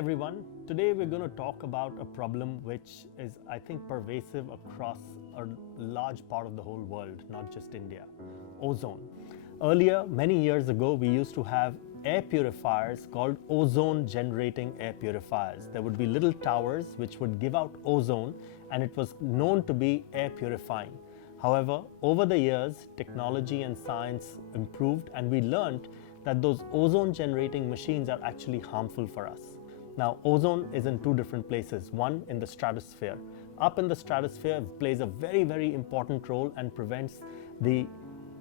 everyone. Today we're going to talk about a problem which is, I think, pervasive across a large part of the whole world, not just India. Ozone. Earlier, many years ago, we used to have air purifiers called ozone generating air purifiers. There would be little towers which would give out ozone, and it was known to be air purifying. However, over the years, technology and science improved, and we learned that those ozone generating machines are actually harmful for us. Now, ozone is in two different places. One, in the stratosphere. Up in the stratosphere, it plays a very, very important role and prevents the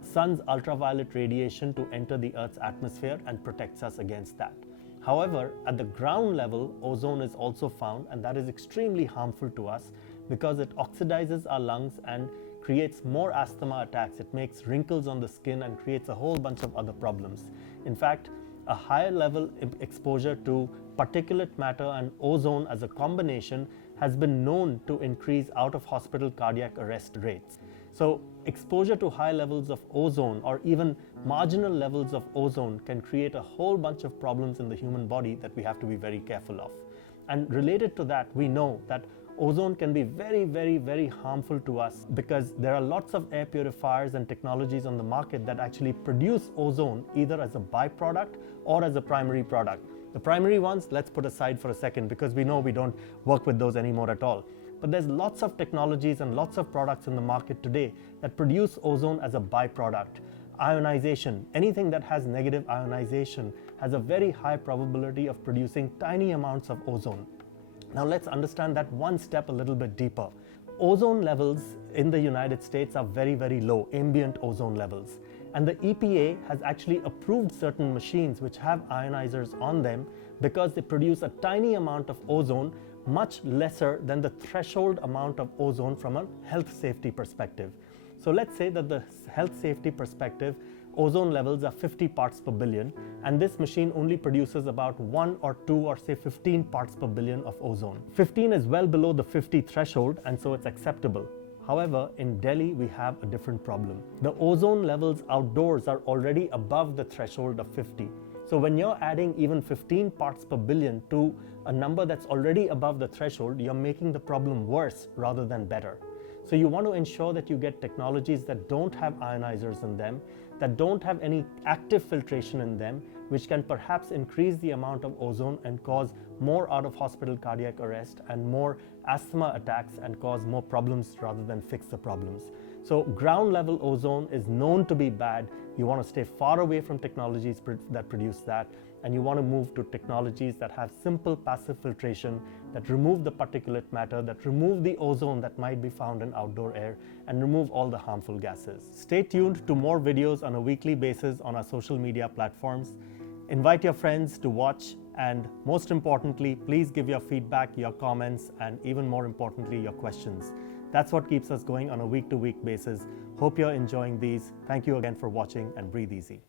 sun's ultraviolet radiation to enter the Earth's atmosphere and protects us against that. However, at the ground level, ozone is also found, and that is extremely harmful to us because it oxidizes our lungs and creates more asthma attacks. It makes wrinkles on the skin and creates a whole bunch of other problems. In fact, a higher level exposure to particulate matter and ozone as a combination has been known to increase out-of-hospital cardiac arrest rates. So exposure to high levels of ozone or even marginal levels of ozone can create a whole bunch of problems in the human body that we have to be very careful of. And related to that, we know that ozone can be very, very, very harmful to us because there are lots of air purifiers and technologies on the market that actually produce ozone either as a byproduct or as a primary product. The primary ones, let's put aside for a second because we know we don't work with those anymore at all. But there's lots of technologies and lots of products in the market today that produce ozone as a byproduct. Ionization, anything that has negative ionization has a very high probability of producing tiny amounts of ozone. Now let's understand that one step a little bit deeper. Ozone levels in the United States are very, very low, ambient ozone levels. And the EPA has actually approved certain machines which have ionizers on them because they produce a tiny amount of ozone, much lesser than the threshold amount of ozone from a health safety perspective. So let's say that the health safety perspective, ozone levels are 50 parts per billion, and this machine only produces about 1 or 2 or say 15 parts per billion of ozone. 15 is well below the 50 threshold, and so it's acceptable. However, in Delhi, we have a different problem. The ozone levels outdoors are already above the threshold of 50. So when you're adding even 15 parts per billion to a number that's already above the threshold, you're making the problem worse rather than better. So you want to ensure that you get technologies that don't have ionizers in them, that don't have any active filtration in them, which can perhaps increase the amount of ozone and cause more out-of-hospital cardiac arrest and more asthma attacks and cause more problems rather than fix the problems. So ground level ozone is known to be bad. You want to stay far away from technologies that produce that, and you want to move to technologies that have simple passive filtration, that remove the particulate matter, that remove the ozone that might be found in outdoor air, and remove all the harmful gases. Stay tuned to more videos on a weekly basis on our social media platforms. Invite your friends to watch, and most importantly, please give your feedback, your comments, and even more importantly, your questions. That's what keeps us going on a week-to-week basis. Hope you're enjoying these. Thank you again for watching, and breathe easy.